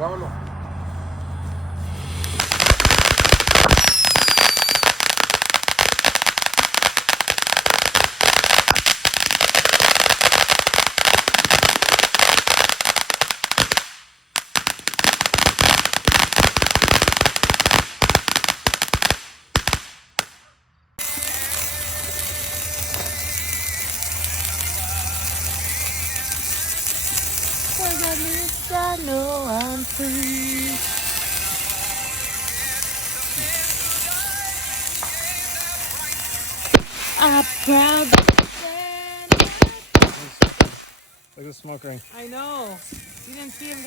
Grábalo. I know I'm free. I'm proud. Look at the smoke ring. I know. You didn't see him.